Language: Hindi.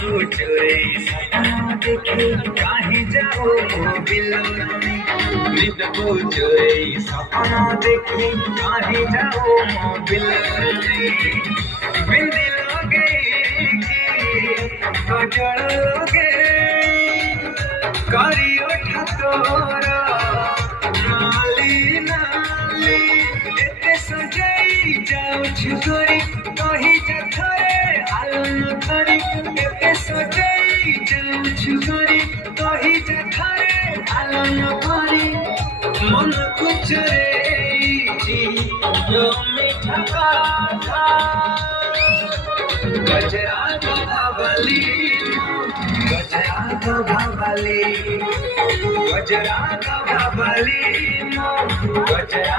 पूछे सपना देखे काहे जाओ मोबिल नित पूछे सपना देखे काहे जाओ मोबिल बिंदी लोगे गजल लोगे करियो ठकोरा नाली नाली एते सजाई जाऊ छुरी कही जथरे आलन धरी एते सजाई जाऊ छुरी कही जथरे आलन धरी मन कुछ रे जी यो मीठा था गजरा गवाली गजरा गवाली गजरा गवाली गजरा